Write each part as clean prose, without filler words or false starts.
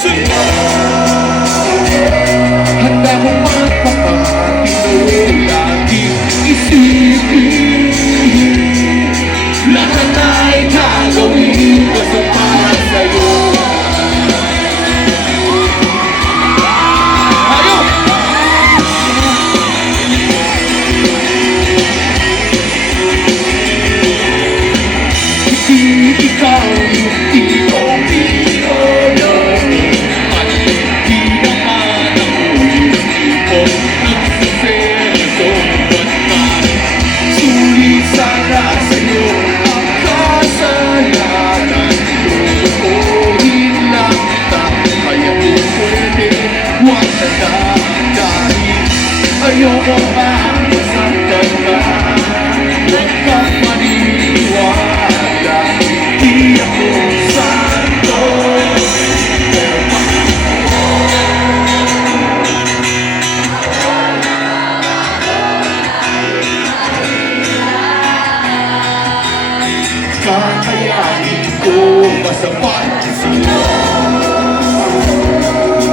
sa'yo. Handa mo magpapatino, laging isipin lahat ay gagawin ko sa para sa'yo. Ikaw yung tipo-tipo at hindi naman ako yung tipo nagsiselos ba't ka sulit sana sa'yo ang kasalanan. Lulukuhin lang kita kaya kung pwede huwag na dahil ayoko masaktan ka. Huwag kang maniwala, di ako santo. Kakayanin ko masapat sa'yo.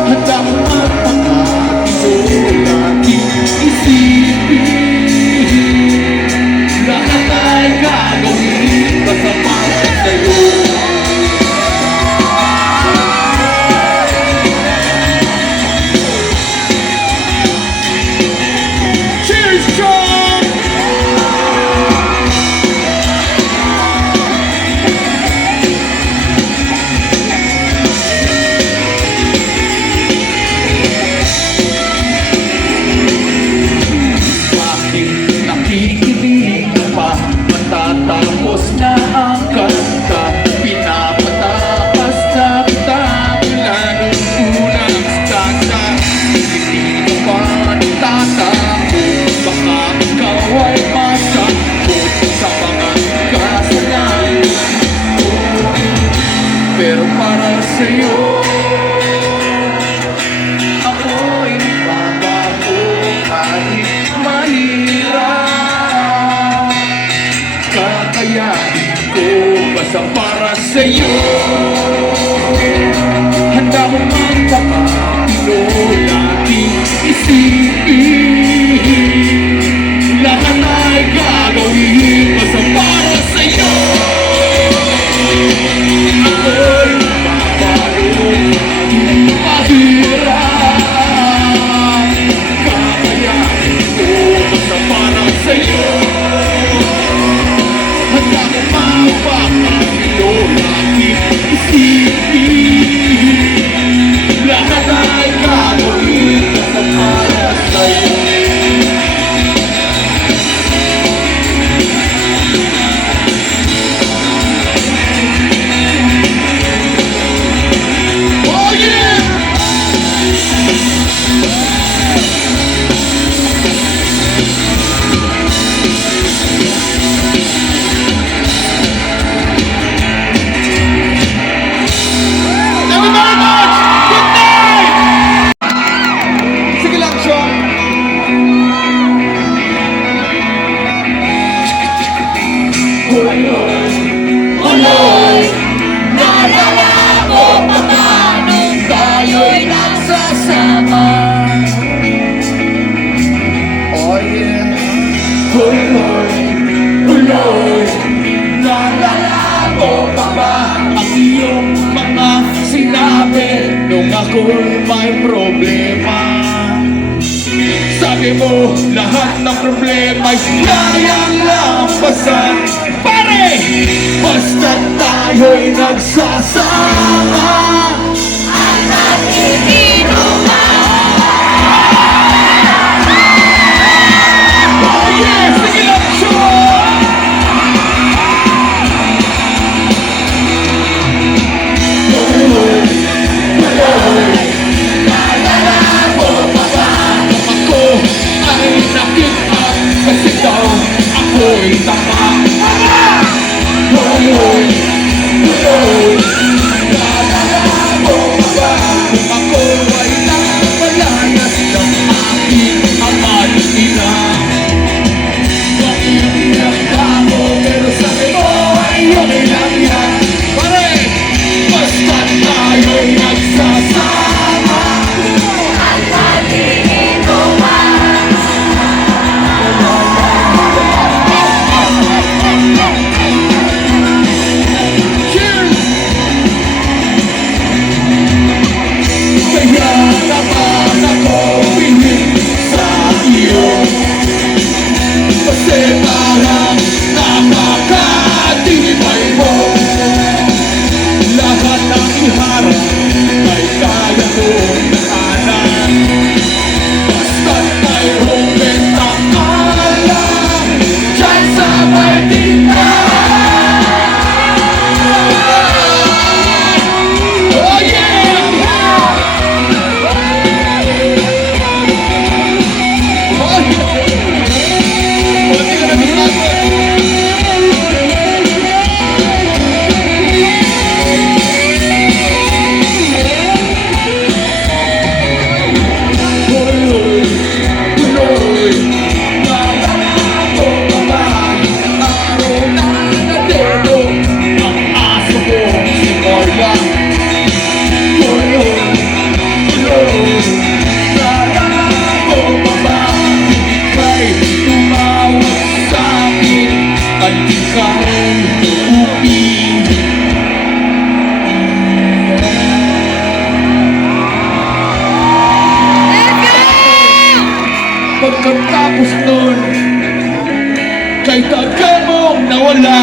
Handa ko magpakatino, laging isipin lahat ay gagawin basta para sa'yo. Cheers, John! Bakit nakikinig ka pa? Matatapos na ang kanta. Pinapatakas na kita mula nung unang standa. Hindi ka pa nagtatakbo, baka ikaw ay masakot sa mga kasalanan ko. Pero para sa'yo ako'y babago kahit mahirap. Kakayanin ko basta para sa'yo. Handa mo magpapatino, laging isipin lahat ay gagawin basta para sa'yo. Ako'y babago kahit mahirap. Kakayanin ko basta para sa'yo. Handa ko magpapatino, laging isipin lahat ay gagawin basta para sa'yo. Oh yeah! Thank you very much! Good night! Sige lang, Sean. Uloy, naalala mo pa ba nung tayo'y nagsasama? Oh yeah. Uloy, naalala mo pa ba ang iyong mga sinabi nung ako'y may problema? Sabi mo, lahat ng problema'y kayang lampasan. Pare, basta tayo'y nagsasama. Ang nakikinuman. Oh yeah, sige lang, Sean! Naalala mo pa ba? Ako ay nakita kasi daw ako'y tama. Uloy, naalala mo nawala.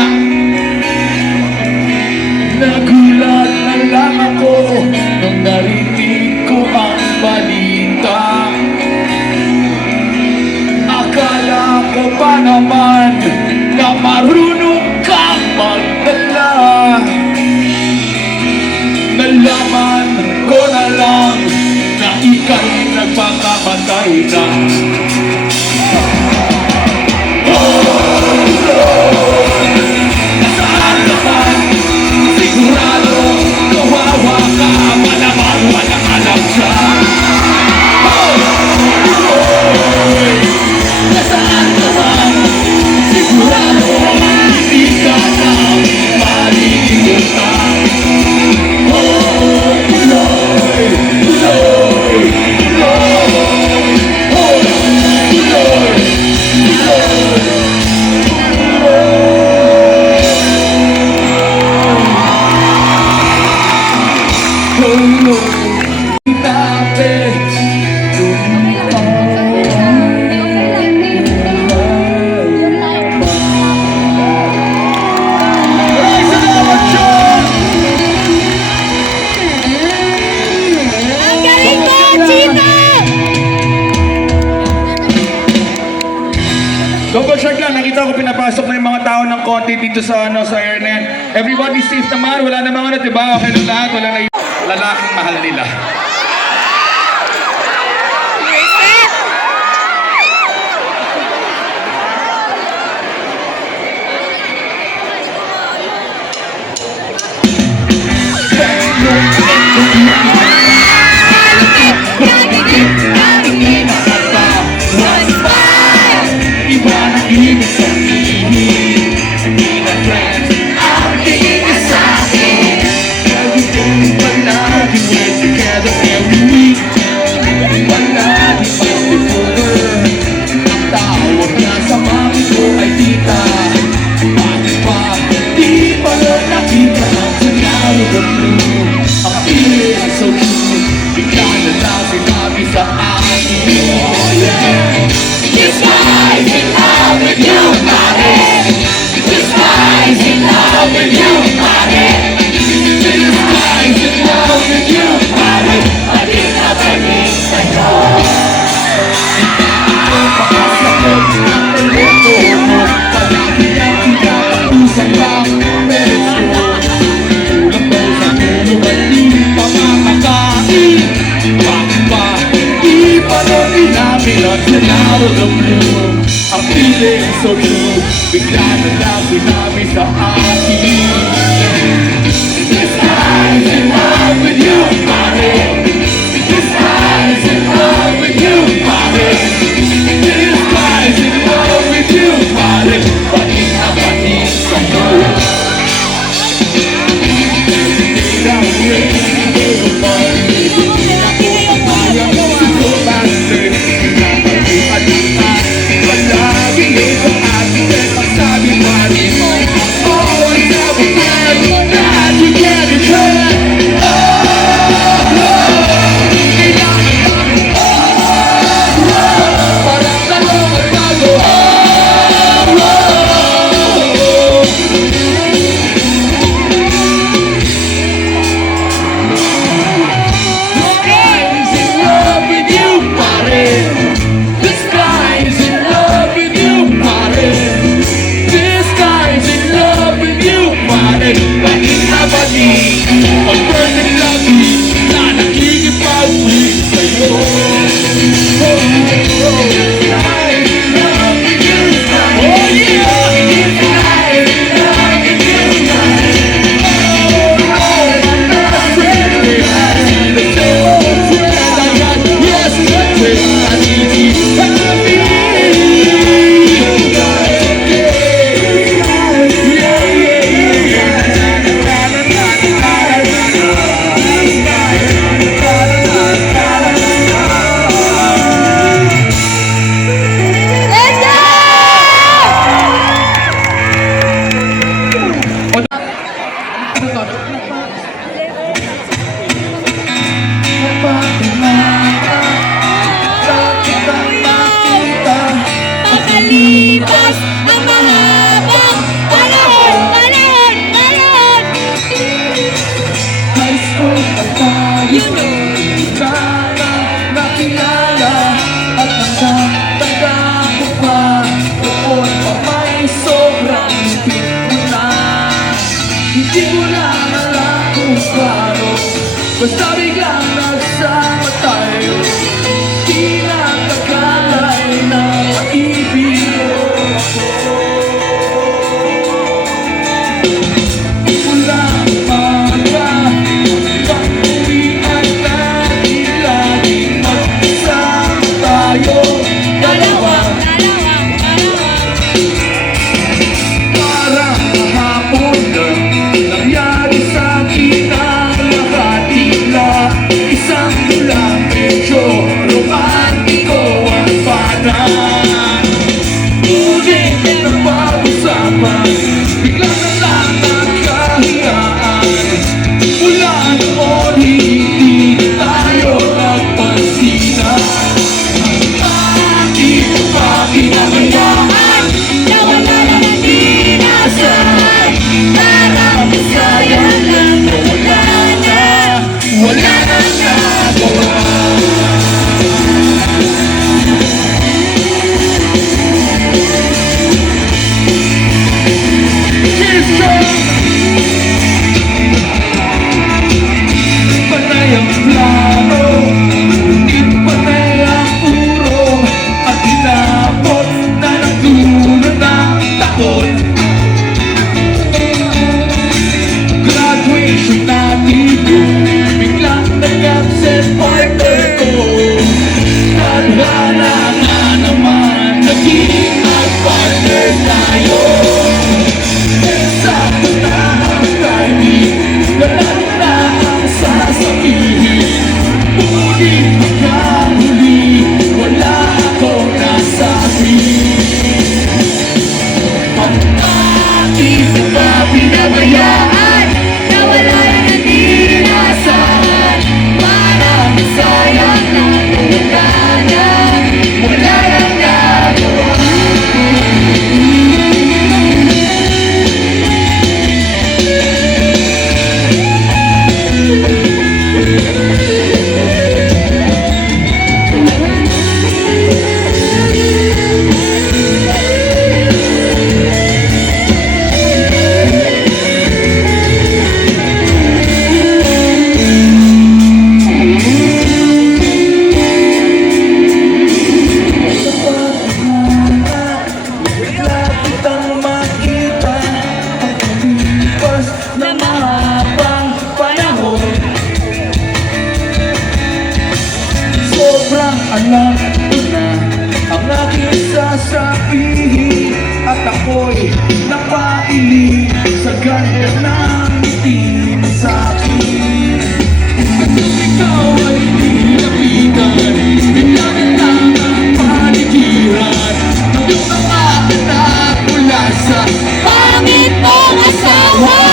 Nagulat na lang ako nung narinig ko ang balita. Akala ko pa naman na marunong kang magdala. Nalaman ko na lang na ika'y nagpakamatay na. Nasaan ka ba? Sigurado kawawa ka, malamang walang alam siya. Nasaan ka ba? Sigurado hindi ka na malilimutan. Tuloy, tuloy, tuloy. Tuloy, Ang galing mo, Chito! Double check lang, nakita ko pinapasok na yung mga tao ng konti dito sa sa airnet. Everybody safe naman, wala namang ano, diba? Okay lang lahat, wala na lalaking mahal nila. Iba na ibig sabihin, hindi na friends ang tingin sa akin. Everything palagi we're together every week. Palagi mas together. Ang tawag niya sa mami ko ay tita. Bakit ba di pa rin nakita ang sinabi ko blue? Ang feeling so true, bigla na lang sinabi sa akin. Oh yeah! This guy's in love with you, buddy. This guy's in love with you, buddy. This guy's in love with you, buddy. Pati na pati sa'yo. Pakasakot ang telepono, palagi ang pinakapusan lang peso. Kulang daw sa tulog at di pa makakain. Bakit ba di pa rin inamin ang senado ng blue? Ang feeling so true, bigla na lang sinabi sa akin. This guy's in love with you, buddy. This guy's in love with you, buddy. This guy's in love with you, buddy. Pati na pati sa'yo. Palagi ito at ito ang sabi mo. Always have a Tadhana na naman, naging mag-partner tayo. Sakto na ang timing, ganun na ang sasabihin. Ngunit hanggang huli, wala akong nasabi. Ang aking na ba pinabayaan, Na wala na nag-iinasahan. Parang sayang na wala na. Wala nang nagawa. bigla kitang makita. Pagkalipas na mahabang panahon, sobrang alam ko na ang aking sasabihin. At ako'y napailing sa ganda ng ngiti mo sa'kin. Ikaw ay nilapitan, bilangin lang ang panigiran. Yung mga anak mula sa Pangit mong asawa.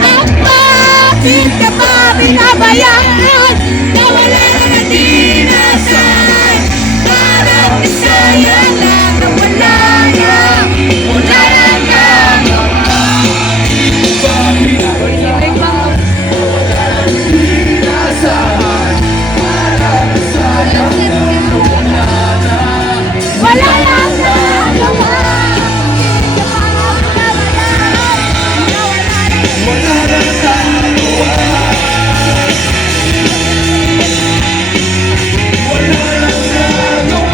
Ang bakit ka pa binabayaan? Na wala na nag-iinasahan. Parang sayang lang na wala na. Wala nang nagawa. inasahan. Parang sayang Wala nang nagawa. wala nang nagawa. Wala nang nagawa.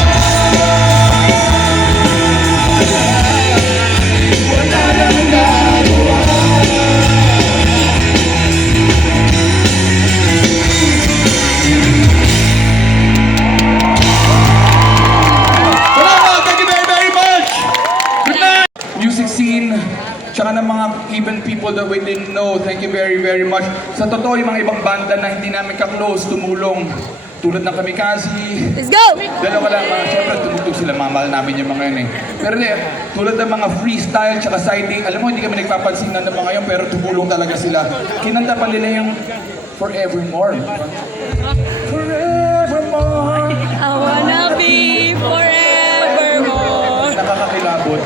Wala nang nagawa. Salamat! Thank you very, very much! Good night! Music scene, tsaka ng mga even people that we didn't know, thank you very, very much. Sa totoo, yung mga ibang banda na hindi namin ka-close, tumulong. Tulad ng Kamikaze. Let's go! Dalawa lang, siyempre tumutog sila, mamahal namin yung mga yun eh. Pero di, tulad ng mga freestyle tsaka siding, alam mo, hindi kami nagpapansin na ng mga yun, pero tumulong talaga sila. Kinanta pa nila yung Forevermore. Forevermore. I wanna be forevermore. Nakakakilabot.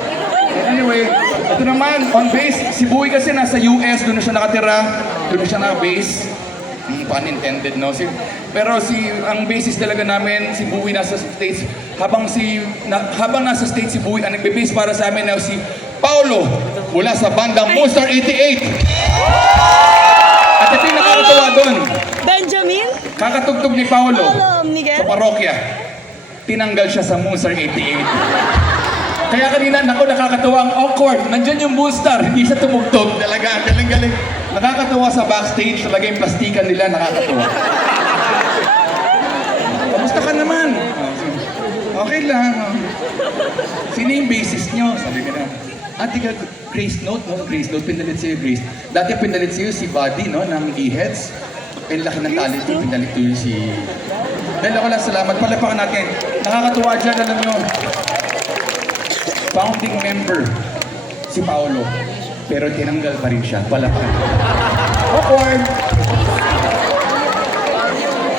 Anyway, ito naman, on bass, si Boy kasi nasa US, doon na siya nakatira, doon na siya naka-bass. Pun intended, no? Pero ang basis talaga namin, si Boy nasa States. Habang nasa States si Boy, ang nagbe-bass para sa amin na si Paolo, mula sa bandang Monster 88. At ito yung nakakatawa doon. Benjamin? Kakatugtog ni Paolo Paolo Miguel? sa parokya. Tinanggal siya sa Monster 88. Kaya kanina, nakakatawa ang awkward. Nandyan yung Moonstar, hindi siya tumugtog. Talaga, galing-galing. Nakakatawa sa backstage, talaga yung plastikan nila, nakakatawa. Kamusta ka naman? Okay lang. Sino yung bassist nyo? Sabi ko na. Ate ka, Grace Note, no? Grace Note, pinalit sa'yo, Grace. Dati pinalit sa'yo si Buddy, no? Ng E-Heads. Ang laki ng talent yung pinalit ko yung si... Dahil ako lang, salamat. Palapakan natin. Nakakatuwa dyan, alam nyo. Founding member si Paolo. Pero tinanggal pa rin siya. Palapakan. Awkward!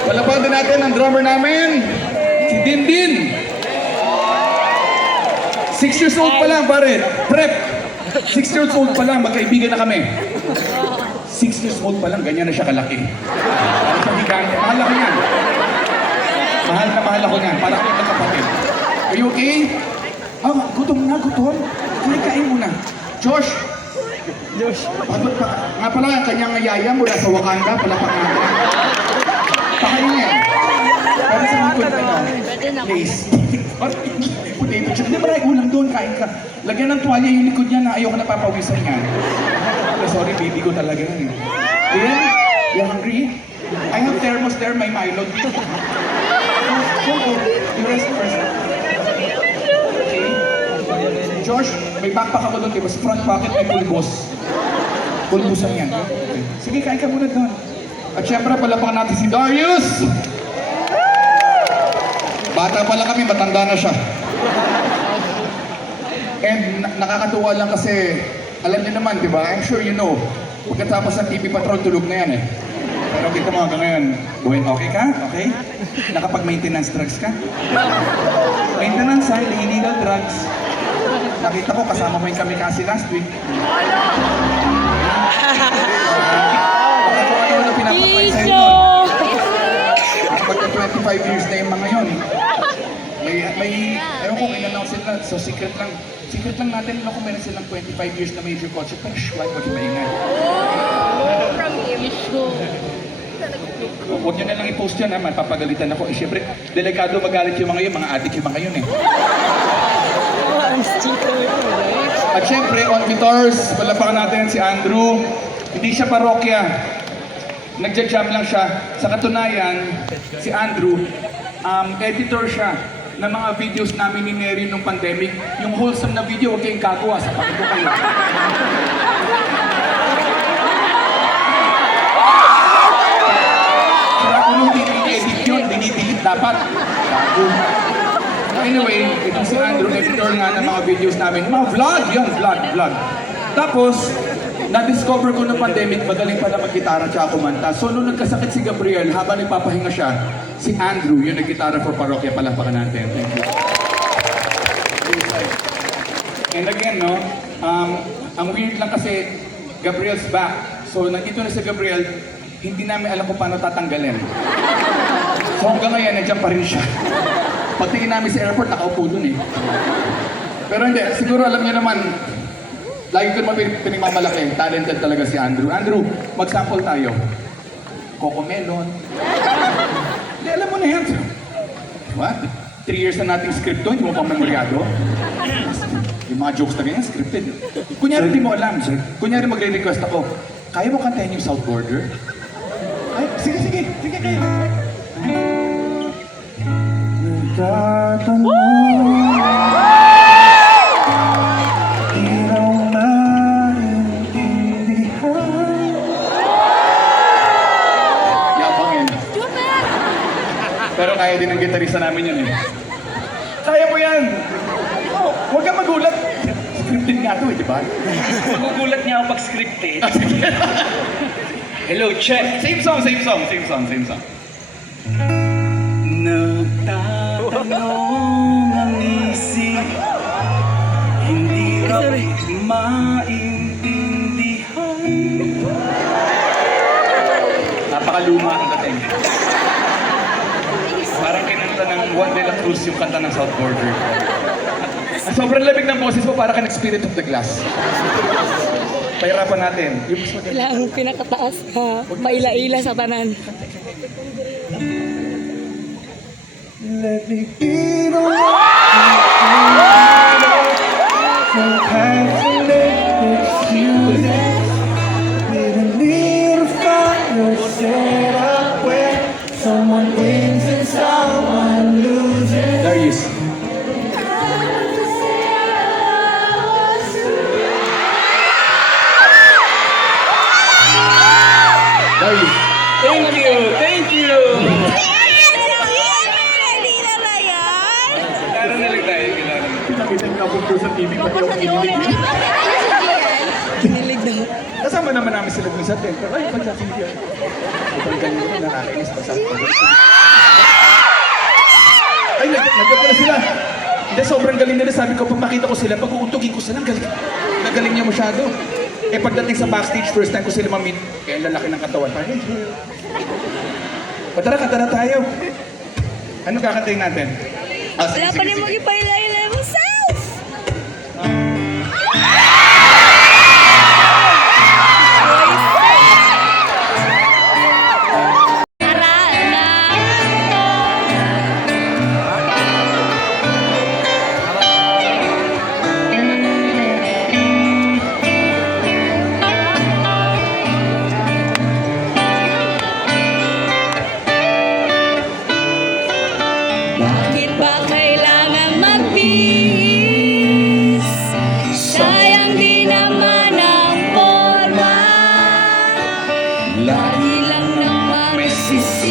Palapakan din natin ang drummer namin. Si Dindin. 6 years old pa lang, pare. Prep. 6 years old pa lang, magkaibigan na kami. 6 years old pa lang, ganyan na siya kalaki. Para sa gigante. Mahal ako niyan. Mahal ako niyan. Para kami magkapatid. Are you okay? Ah, gutom na, gutom. Kain muna. Josh! Pagod pa. Nga pala, ang kanyang yaya mula sa Wakanda, palapak natin. Pakain niya. Para sa mga kulit ano, Lace. Potato chip. Hindi, maraming ulam doon, kain ka. Lagyan ng tuwalya yung likod niya na ayoko na papawisan niya. Sorry, baby ko talaga yun. Then, you hungry? I have thermos there, may Milo. Go. You rest first. Okay. Josh, may backpack ako doon, diba? Sa front pocket may pulbos. Pulbusan yan. Okay. Sige, kain ka muna doon. At syempre, palapakan natin si Darius! Bata pa lang kami, matanda na siya. And nakakatuwa lang kasi, alam niyo naman, di ba? I'm sure you know, pagkatapos ng TV Patrol, tulog na yan eh. Pero kita mo hanggang ngayon, buhay, okay ka? Okay? Nakapag-maintenance drugs ka? Maintenance ha, illegal drugs. Nakita ko, kasama mo yung kamikasi last week. Baka kung ano na pinapapay sa'yo doon. Pagka 25 years na yung mga yun. Ewan ko, in-announce nila. So secret lang natin kung meron silang 25 years na major culture. Pero wag maingay. From you. Huwag nyo na lang i-post yan ha, papagalitan ako. Eh syempre, delikado magalit yung mga yun, mga adik yung mga yun eh. At syempre, on guitars, palapakan natin si Andrew. Hindi siya parokya. Nagja-jam lang siya. Sa katunayan, si Andrew, editor siya ng mga videos namin ni Neri nung pandemic. Yung wholesome na video, huwag kayong gagawa sa pakito kayo. Sara ko nung edit yun, dinidelete dapat. Anyway, itong si Andrew, editor nga ng mga videos namin. Mga vlog, yun, vlog. Tapos, na-discover ko ng pandemic, magaling pala mag-gitara tsaka kumanta. So, nung nagkasakit si Gabriel, habang nagpapahinga siya, si Andrew, yung nag-gitara for parokya, palapakan natin. Thank you. And again, no, ang weird lang kasi, Gabriel's back. So, nandito na si Gabriel, hindi namin alam kung paano tatanggalin. So, hanggang ngayon, nandiyan pa rin siya. Pagtingin namin sa airport, nakaupo dun eh. Pero hindi, siguro alam niyo naman, lagi ko naman pinagmamalaki, talented talaga si Andrew. Andrew, mag-sample tayo. Coco Melon. Hindi, alam mo na yan. What? 3 years na nating script to, hindi mo pang memoryado. Yung mga jokes na ganyan, scripted. Kunyari, hindi mo alam. Kunyari, magre-request ako. Kaya mo kantahin yung South Border? Ay, sige, kayo. Nagtatanong, iraw maintindihan. Yabangin. Pero kaya din ng gitarista namin yun eh. Kaya mo yan! Oh, huwag kang magulat. Scripted nga ito eh, di ba? Magugulat niya ako pag scripted. Hello, check. Same song. Nagtatanong ang isip, hindi raw maintindihan. Napakaluma ang dating. Parang kinanta ng Juan de la Cruz yung kanta ng South Border. Sobrang labig ng boses mo, para ka nag-Spirit of the Glass. Pahirapan natin. Kailangan pinakataas ka, maila-ila sa tanan. Let me be the one who makes you dance with a little fire set up where someone wins and someone loses. Darius. Darius. Thank you! Kailangan na lang tayo, kailangan. Pinakita yung kapag sa TV, pati ako kinilig. Kinilig daw. Kasama naman namin sila dun sa tent. Ay, pagsasinti yan. Ipag ganyan ko, nakakainis pa sa ay, nagkapala sila. Hindi, sobrang galing nila. Sabi ko, pag makita ko sila, pag uuntugin ko sila, nagaling niya masyado. Eh, pagdating sa backstage, first time ko sila ma-meet, kaya lalaki ng katawan. Parang, tara, kanta na tayo. Ano kakantayin natin? Wala pa rin mag-ipailay-ilay mo self!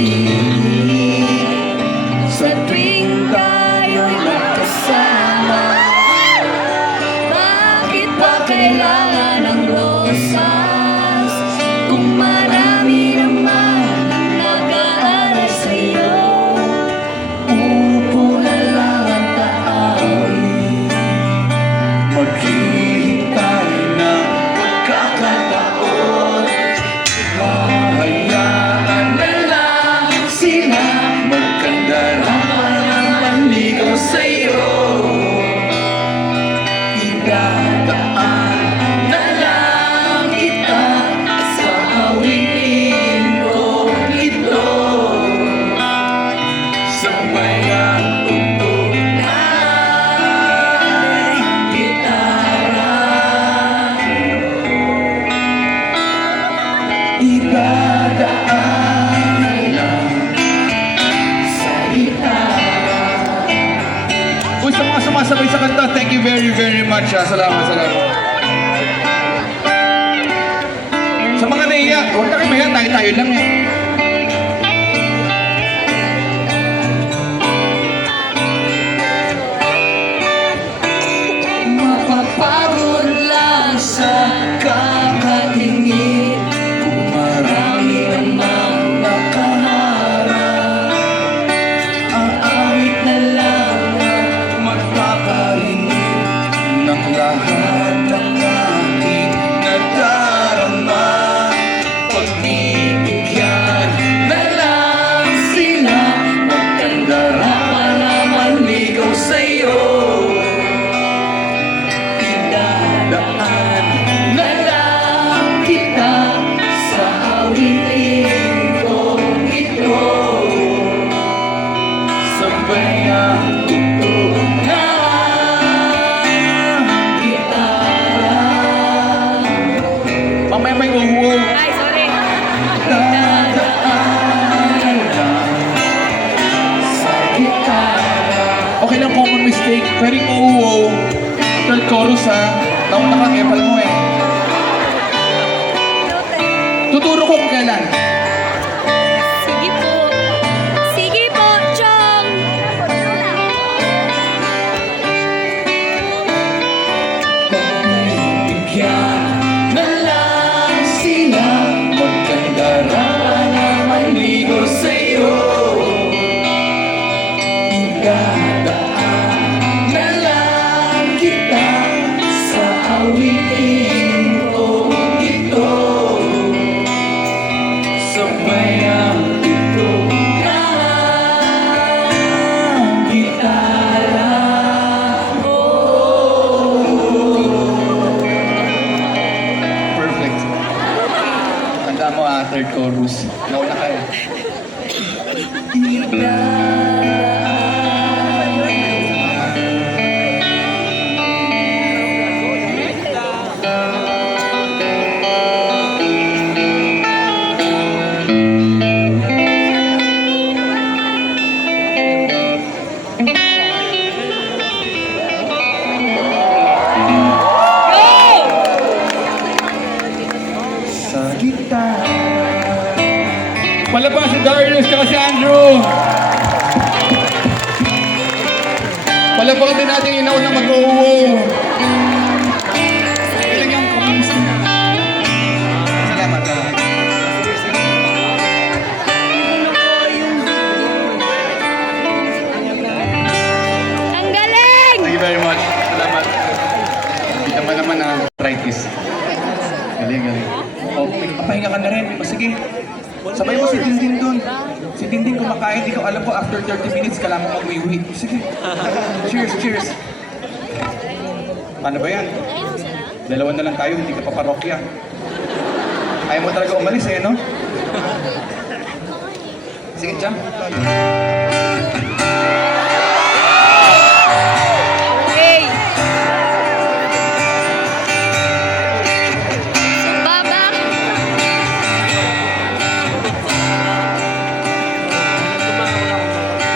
sinig sa tuwing tayo'y magkasama. Bakit ba kailangan ng rosas kung marami naman ang nag-aaral sa'yo? Upo na lang at taawin, Maghihintay ng pagkakataon. Hahayaan na lang sila magkandarapan ang panligaw sa'yo. Idadaan na lang kita sa awitin ko ito. Sabay ang tugtog ng gitara. Idadaan na lang sa gitara. Uy, sa mga sumasabay sa kanta, thank you very, very much. Salamat, salamat. Sa mga naiya, huwag na kayo mahiya, tayo-tayo lang eh. mapapagod lang sa kakatingin kung marami namang nakaharap. Ang awit na lang Magpaparinig ng lahat ng aking nadarama. Pagbibigyan na lang sila magkandarapan na manligaw sa'yo. Idadaan na lang kita sa awitin kong ito. Sabay ang tugtog ng gitara. Mamaya may uwo. Ay, sorry. Dadaan lang sa gitara. Okay lang, common mistake. Pero yung uwo, third chorus ha. Nauna ka, epal mo eh. Tuturo ko kung kailan. Sige po. Sige po, Chong. Bigyan na lang sila magkandarapan na manligaw sa'yo. Idadaan na lang kita sa awitin kong ito. Sabay ang tugtog ng gitara. Perfect. Tanda mo third chorus. Nauna ka eh. Sa gitara. Palabas si Darius at si Andrew. Palabas din natin yung inaunang mag-uwo. Ilang yung comments na. Salamat, salamat. Ang galing! Thank you very much. Salamat. Kita pa naman na arthritis. Galing, galing. O, papahinga ka na rin. O, sige. Sabay mo si Dindin doon. Si Dindin kumakain. Ikaw alam ko after 30 minutes ka lang mag-uwi. Sige. Cheers, cheers. Paano ba yan? Dalawa na lang tayo, hindi ka pa parokya. Ayaw mo talaga umalis eh, no? Sige, jump. Hey! Baba!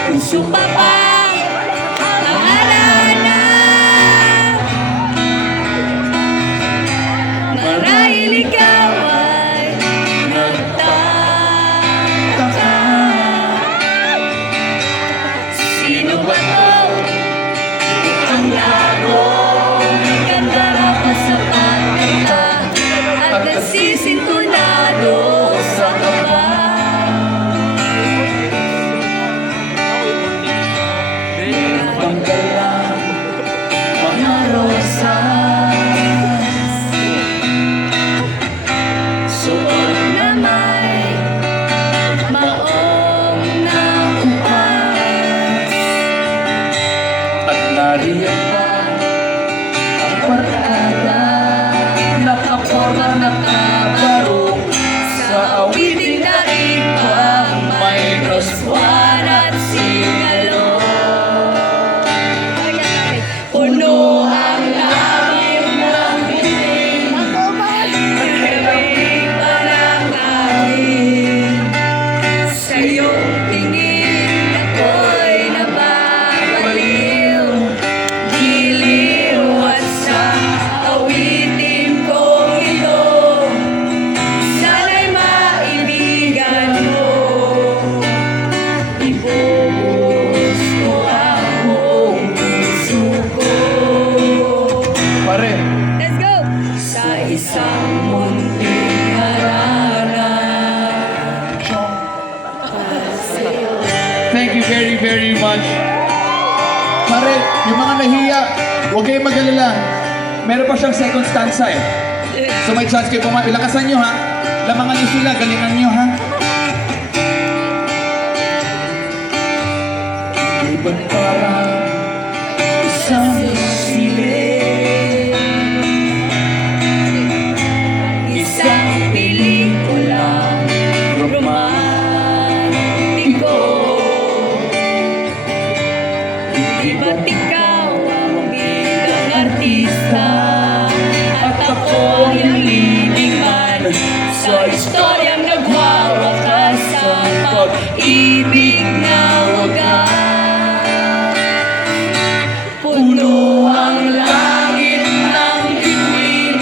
puso pa ba ang alala? Marahil ikaw ay nagtataka. just wanna sing along. Puno ang langit ng bituin, pagkabig pa ng hangin. Sa iyong tingin ako'y nababaliw, giliw at sa awitin kong ito, sana'y maibigan mo. Ibuhos ko ang buong puso ko. Pare, Let's go! Sa isang munting harana. thank you very, very much. Pare, yung mga nahiya, huwag kayong mag-alala. Meron pa siyang second stanza eh. So may chance kayo pumain. Ilakasan nyo ha. Lamangan nyo sila, galingan nyo ha. Di ba't parang isang siling, Isang pelikulang romantiko. Di ba't ikaw ang bilang artista at ako yung leading man sa istoryang nagwawakas sa pag-ibig na wagas. Puno ang langit ng bituin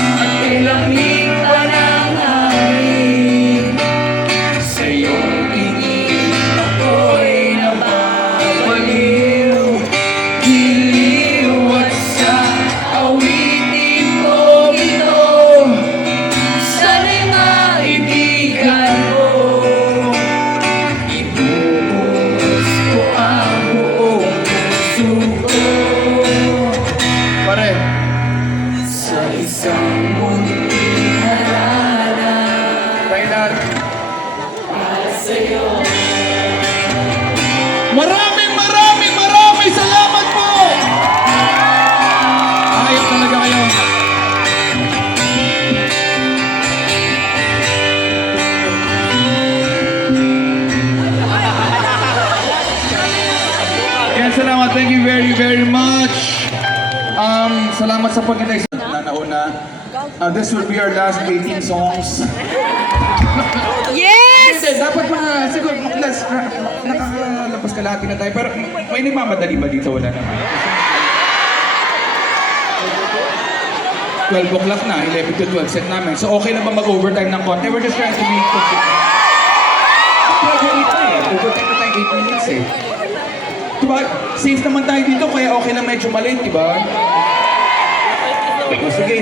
at ilamig pa ng hangin. Sa iyong tingin ako'y nababaliw, giliw at sa awitin kong ito, sana'y maibigan mo. Ibuhos ko ang buong puso ko pare, sa isang munting harana. Reinhard. Sa'yo Maraming salamat po! Ayos talaga kayo. Yan, salamat. Thank you very, very much. Salamat sa pagkintay sa nauna. This will be our last 18 songs. Yes! Hindi, dapat mga, siguro, nakakalabas kalahati na tayo. Pero may nagmamadali ba dito? Wala naman. 12 o'clock na, 11 to 12 set namin. So okay na ba mag-overtime ng konti? We're just trying to be consistent. Pwede ito eh. Overtime na tayo 8 minutes eh. Diba? Safe naman tayo dito, kaya okay lang medyo malate, diba? O sige.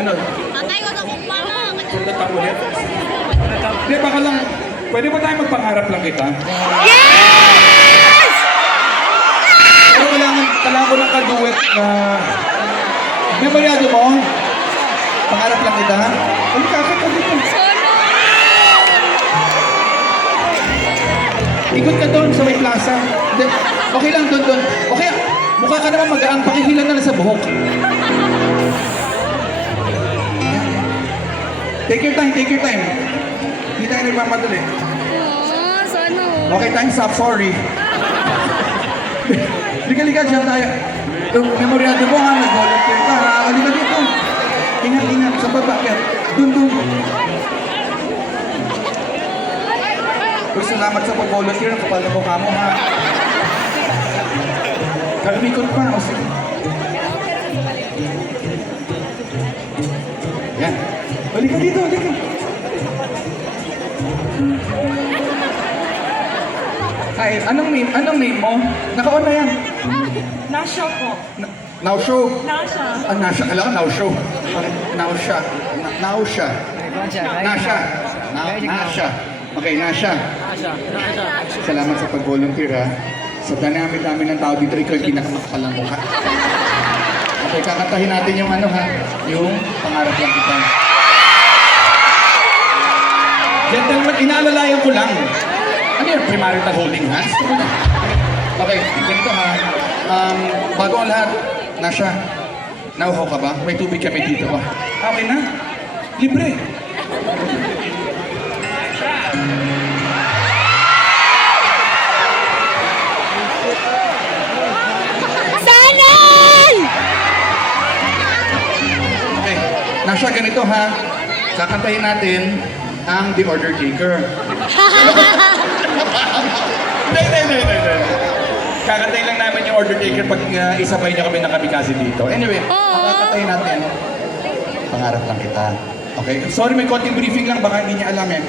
Ano? Patay ko sa kumpara. Sundat ako ulit. Hindi, baka lang, pwede ba tayo magpangarap lang kita? Yes! Pero kailangan ko ng kaduet na... May baryado mo? Pangarap lang kita, ha? Ano kakit ka dito? Ikot ka doon sa may plaza. Hindi, okay lang doon. Okay, mukha ka naman magaan, pakihilan na lang sa buhok. Take your time. Hindi tayo nagmamadali. Sana. Okay, time's up, sorry. Liga, dyan tayo. Yung memoryado mo ha, nag-volunteer ka ha. Halika dito. Ingat, sa baba. Dun. Uy, salamat sa pag-volunteer. Ang kapal na mukha mo ha. Kalimikot pa. O sige. Yan. Halika dito. Ay, anong name mo? Naka-on na yan. Nasha po. Now show. Nasha. Nasha. Alam ko, now show. Nasha. Nasha. Okay, Nasha. Salamat sa pag-volunteer ha. Sa dami ng tao dito, ikaw yung pinakamakalang mukha. Okay, kakantahin natin yung ano ha. Yung pangarap lang kita. Gentlemen, inaalalayan ko lang. Ano yun? Premarital holding hands? Okay, ganito ha. Bago ang lahat, Nasha, nauhaw ka ba? May tubig kami dito ba? Okay na? Libre. ganito ha. Kakantahin natin ang The Order Taker. Hindi. Kakantahin lang namin yung Order Taker pag isabay niya kami ng kamikaze dito. Anyway, ang kakantahin natin, pangarap lang kita. Okay? Sorry, may konting briefing lang, baka hindi niya alam eh.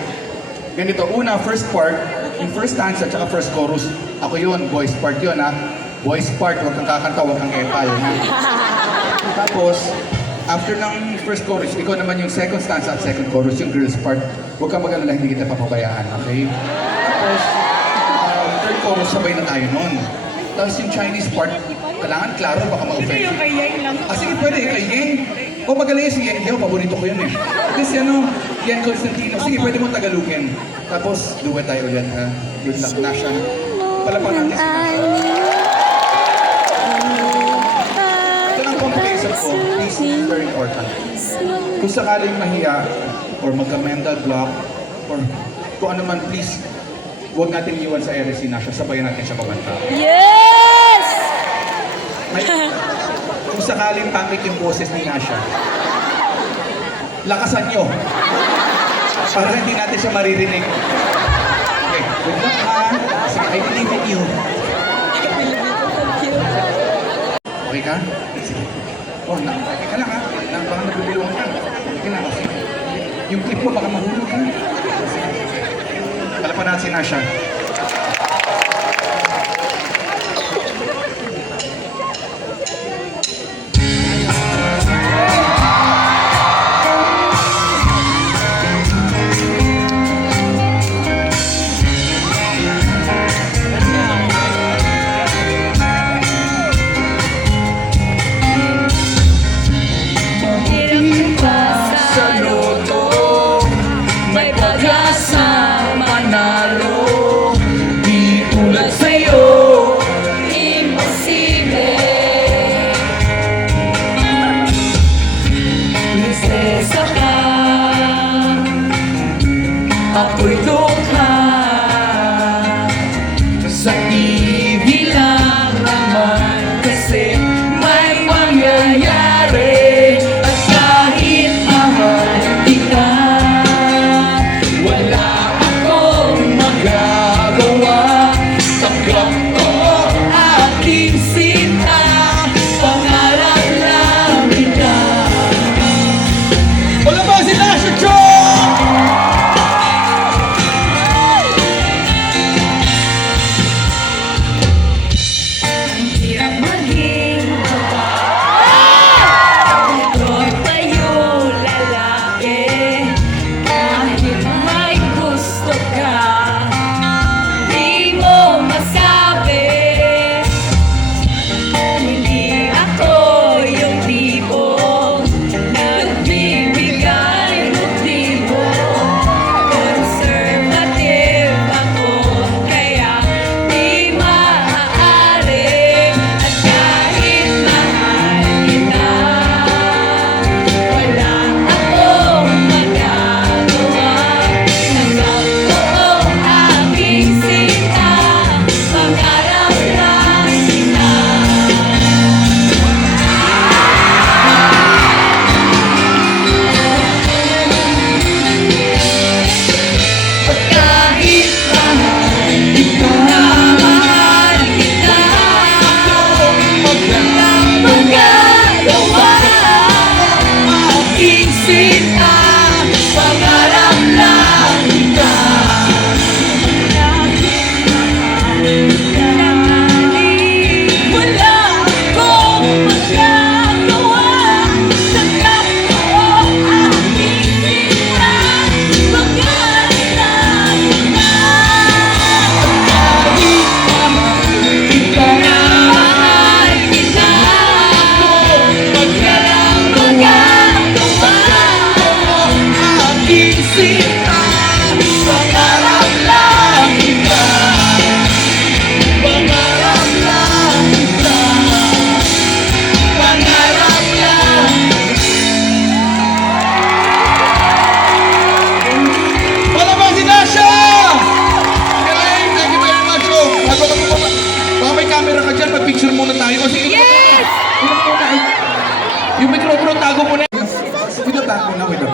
Ganito, una, first part, yung first stanza at saka first chorus. Ako yun, voice part yun ha. Voice part, huwag kang kakanta, huwag kang epal ha. Tapos, after ng first chorus, ikaw naman yung second stanza at second chorus, yung girls part. Huwag kang mag-alala, hindi kita papabayaan, okay? Tapos, third chorus, sabay na tayo nun. Tapos yung Chinese part, kailangan klaro, baka ma-offensive. Yung kay Yang lang. Sige, pwede, kay Yang. O magaling si Yang, hindi paborito ko yun eh. Kasi Yang Constantino, sige, pwede mo Tagalogin. Tapos, duet tayo ulit ha. Good luck, Nasha. Palapan natin si Nasha. Ito ng competition ko, this is very important. Kung sakaling mahiya, or magka-mental block, or kung ano man, please, huwag natin iwan sa ere si Nasha, sabayan natin siya kumanta. Yes! Kung sakaling pangit yung boses ni Nasha, lakasan nyo. Para hindi natin siya maririnig. Okay, good luck ha. Sige, I believe in you. Okay ka? Sige. Oh, okay ka lang ha. Baka nabibiluan ka. Okay lang. Sige. Yung clip mo baka mahulog ha. Sige. Palapan natin si Nasha. Sa loto, may pag-asa manalo. Di tulad sa'yo, imposible. Prinsesa ka, ako'y lokha. Sa TV lang naman kasi may pangyayari. At kahit mahal kita, wala akong magagawa. Tanggap ko aking sinta, pangarap lang kita. Wala ba si Nasha Cho?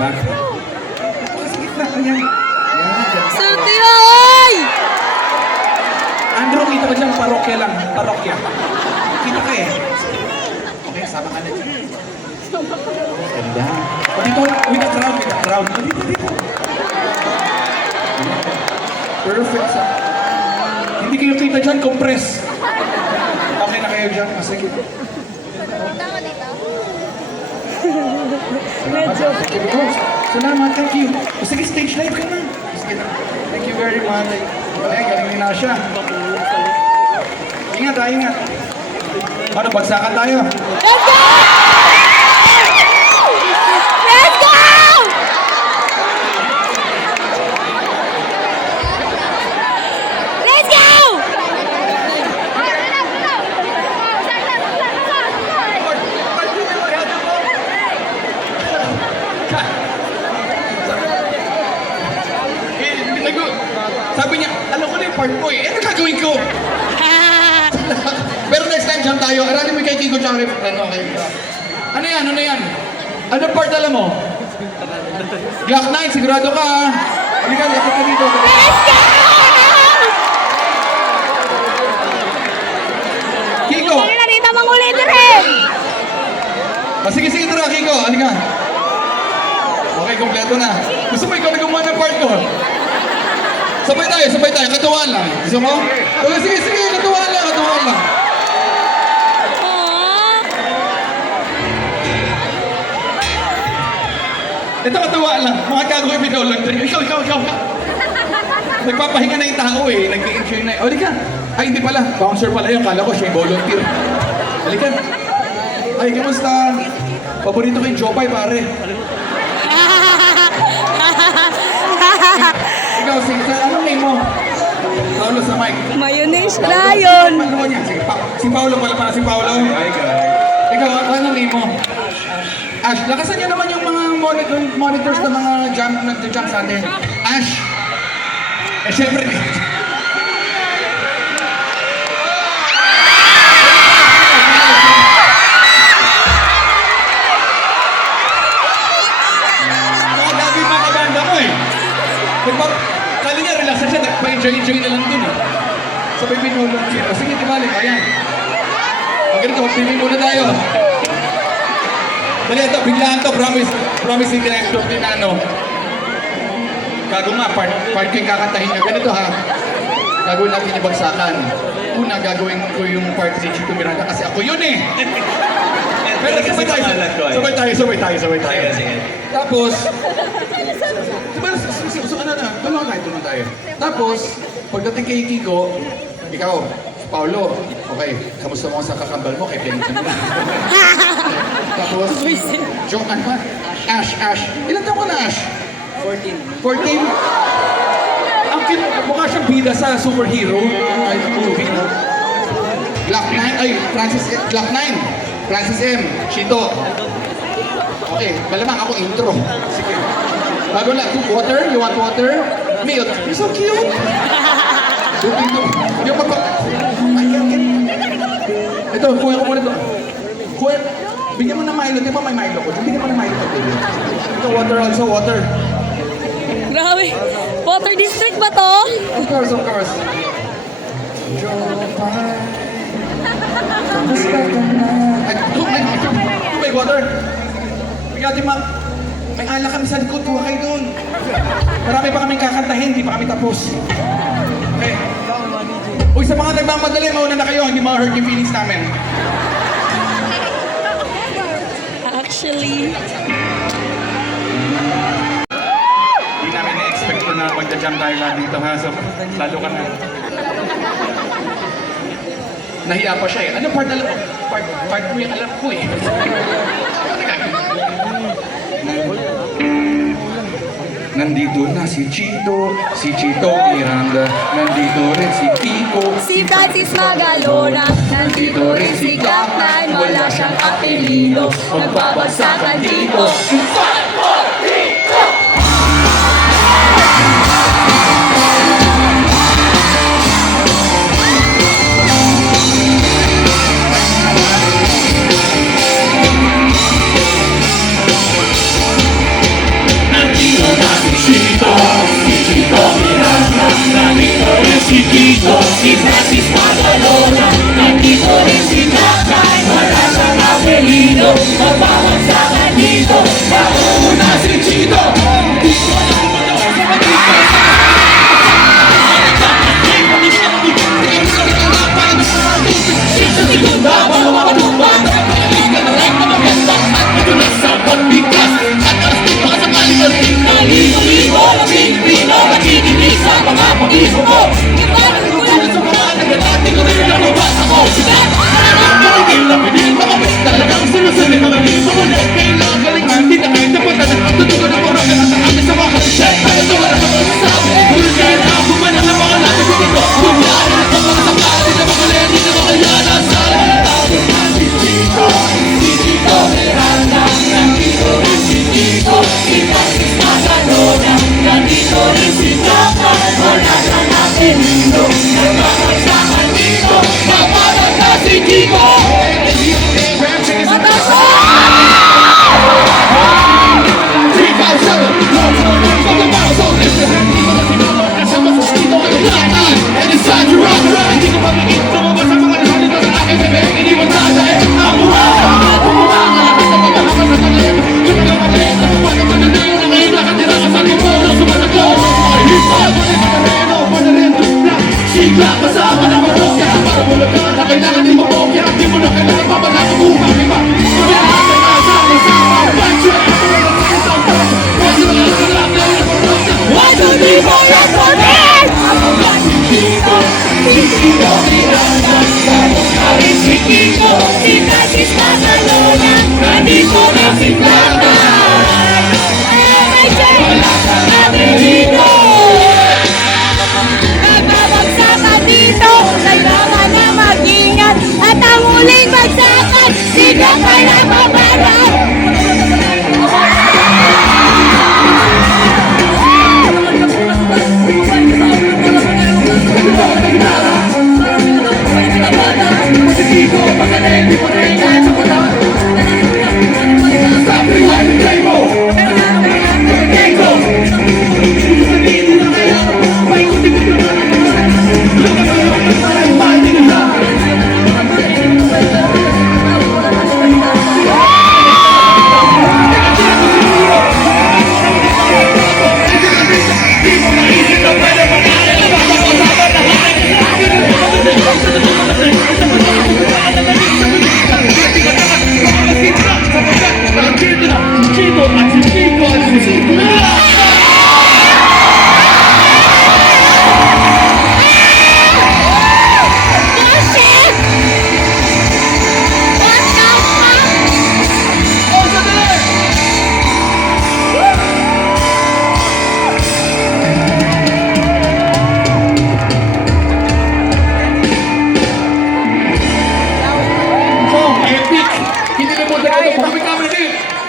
ba? Sa gitna, ayan. Yan. Swerte mo, oy! Andrew, kita ko dyan, parokya lang. Parokya. Kita ka eh. Okay, sama ka na dyan. Ganda. O dito, with the crowd, with the crowd. O dito, dito. Perfect. Hindi kayo kita dyan, compress. Okay na kayo dyan. Sige. Salamat. Thank you. Oh, salamat, thank you. O sige, stage live ka na. Sige na. Thank you very much. Ay, galing ni Nasha. Ingat ha, ingat. Ano, bagsakan tayo. Let's go! Let's go! Let's go! Sabi niya, alam ko na yung part mo eh. Ano gagawin ko? Pero next time jam tayo. Aralin mo kay Kiko tsaka kay Fernando. Okay. Ano yan? Ano yan? Ano part alam mo? Glock 9, sigurado ka ha? Halika, lapit ka dito. Let's go! Kiko! Pagin na dito, mangulit rin! Sige, sige, tara, Kiko. Halika. Okay, kompleto na. Gusto mo ikaw na gumawa ng part ko? Sabay tayo. Katuwaan lang. Gusto mo? Okay, sige, sige. Katuwaan lang. Aww. Ito katuwaan lang. Mga gagawin video lang. Ikaw. Nagpapahinga na yung tao eh. Nag-i-enjoy na. O, halika. Ay, hindi pala. Bouncer pala yun. Kala ko siya yung volunteer. Halika. Ay, kamusta? Paborito ko yung Jopay, pare. Ikaw, sige. Anong name mo? Paolo sa mic. Mayonnaise Lion. Ano niya? Sige, si Paolo pala. Si Paolo. Hi guys. Ikaw, anong name mo? Ash, lakasan niyo naman yung mga monitors ng mga nag-jump sa atin. Ash. Eh, syempre. Mga dami mga kabanda mo eh. Kali niya, relax na siya. Nagpa-enjoy na lang dun eh. Sabay pinulong siya. O sige, tibalik. Ayan. O ganito, magpili muna tayo. Dali ito, biglaan to. Promise hindi na yung din na ano. Gago nga, part ko yung kakantahin niya. Ganito ha. Gagawin natin yung bagsakan. Una, gagawin ko yung part si Chito Miranda kasi ako yun eh. Pero sabay tayo. Sige. Tapos, tulungan tayo. Tapos, pagdating kay Kiko, ikaw, Paolo, okay, kamusta mo sa kakambal mo kay Benjamin? Tapos, joke ano ba? Ash. Ilan taon ka na, Ash? 14. Ang mukha siyang bida sa superhero. Ay, movie, no? Glock 9, Glock 9. Francis M. Chito. Okay, malamang ako intro. Sige. Bago lang, water? You want water? Milk. You're so cute. Yung ito, kuya ko muna ito. Kuya, bigyan mo ng Milo. Di ba may Milo ko? Bigyan mo ng Milo ko. Ito, water also, water. Grabe. Water district ba to? Of course. Ay, may water. Bigyan natin, ma'am. May ala kami sa likod. Kuha kayo doon. Marami pa kaming kakantahin. Hindi pa kami tapos. Okay. Uy, sa mga nagmamadali, mauna na kayo. Hindi ma-hurt yung feelings namin. Actually. Hindi namin na-expect ko na magja-jam tayo lang dito ha. So, lalo ka na. Nahiya pa siya eh. Ano part alam mo? Part mo yung alam ko eh. Nandito na si Chito Miranda. Nandito rin si Kiko. Si Francis Magalona. Nandito rin si Glock 9. Wala siyang apelido. Nagbabagsakan dito. si Kiko, si Francis Magalona. Nandito rin si Tatay, wala siyang apelido. Magbabagsakan dito, mauna si Chito.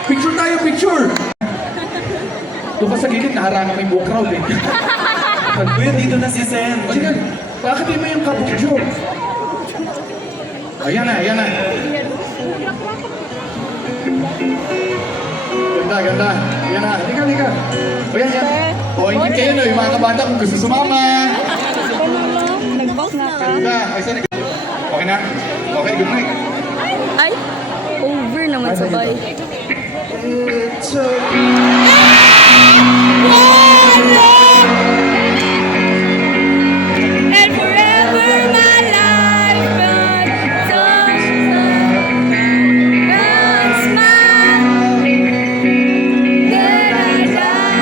Picture tayo, picture! Doon ka sa gilid, naharangan mo yung buong crowd eh. Kuya, dito na si Sen. Sige, bakit di mo yung kapicture? Ayan na, ayan na. Ganda, ganda. Ayan na, halika, halika. O yan, yan. O, ingin kayo no, yung mga kabata kung gusto sumama. Nag-box na ka? Ganda, ay saan okay na? Okay, good night. Ay, over naman sabay. It's okay. And forever my life but smile then I die.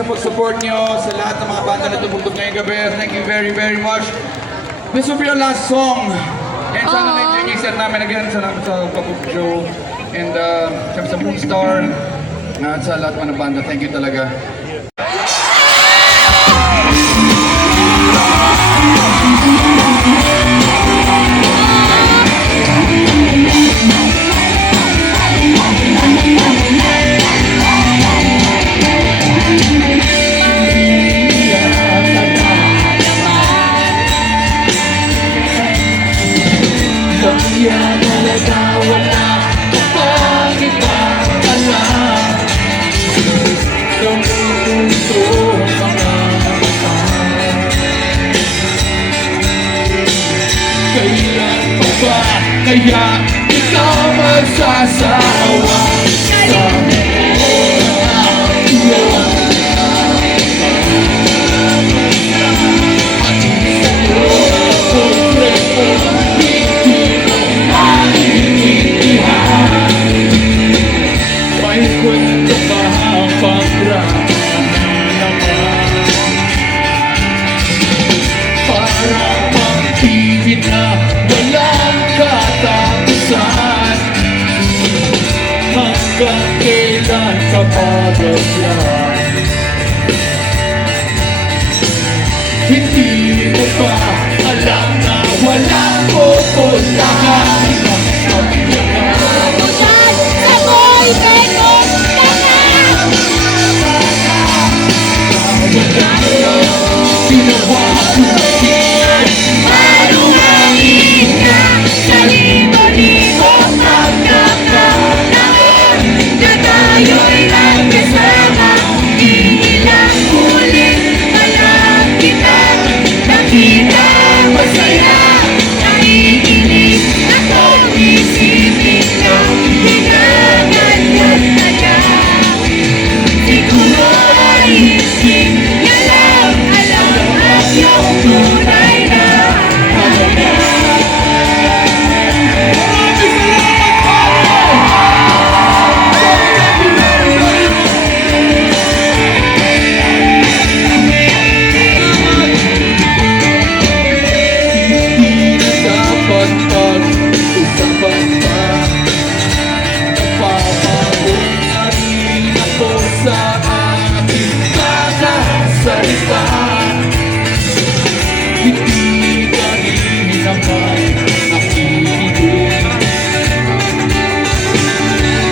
sa pag-support nyo sa lahat ng mga banda na tumugtog ngayong gabi. Thank you very, very much. This will be our last song. And sana na i-set namin again sa Kapug Show. And siyempre sa Moonstar. At sa lahat ng banda. Thank you talaga. Kaya talaga wala kapag ibang alam. Namumunto ang mga mata. Kailan pa ba kaya ikaw magsasawa sa may kwento ka ang pagdrama naman. Para pag-ibig na walang katapusan. Hanggang kailan ka magagyan? Hindi mo ba alam na walang pupuntahan? Ginawa ko yan marumangin na sa libo-libong pagkakataon na tayo'y nagkasama. Ilang ulit alam kita, nakita masaya, naiinig ako isipin na hinangan na niya. Siguro ay isip niya lang alam at yung tunay na halaga. Hindi na dapat pag-usapan pa. Napapagod na rin ako sa aking kakasalita. Hindi ka rin naman nakikinig.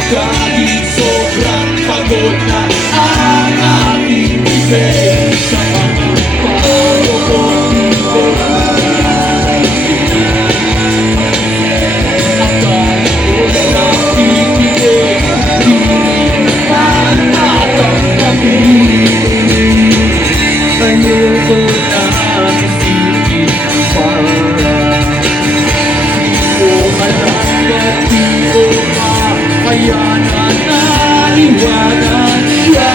Kahit sobrang pagod na ang aking bibig sa mga pagkakot ko. Akala ko nakikinig, di rin naman natatanggapin. Ayoko na isipin pa. Di ko alam at di ko kaya na naiwanan siya.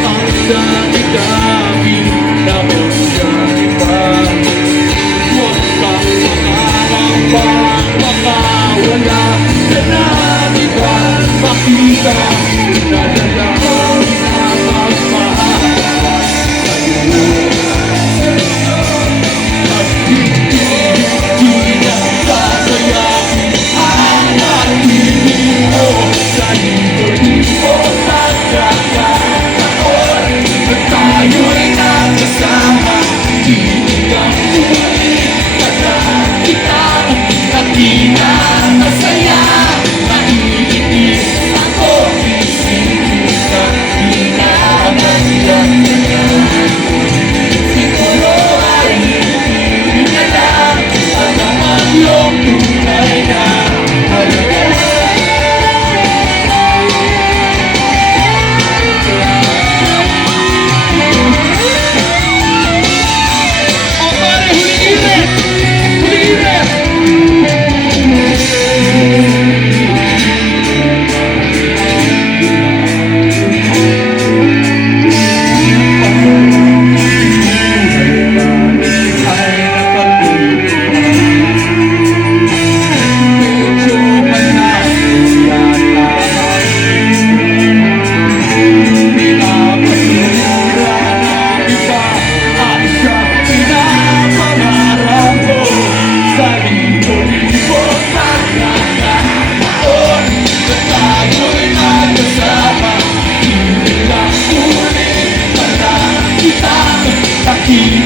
Ang dami-dami naman siya iba. Huwag kang mangaramba, makawala ka na iba. Makita na lalaki na magmahal sa'yo. At hindi na sasayahin ang ating mo sa likod Di